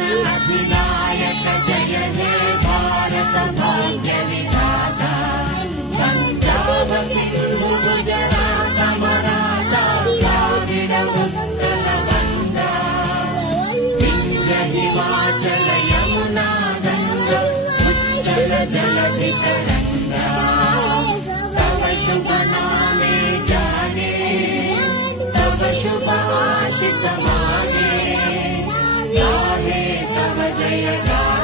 अधिनायक जय हे भारत भाग्य विधाता पंजाब सिंधु गुजरात मराठा द्राविड उत्कल गंगा विंध्य हिमाचल यमुना गंगा उच्चल जलधि तरंगा तव शुभ नामे जाने तव शुभ आशीष माने गाहे तव जय गाहे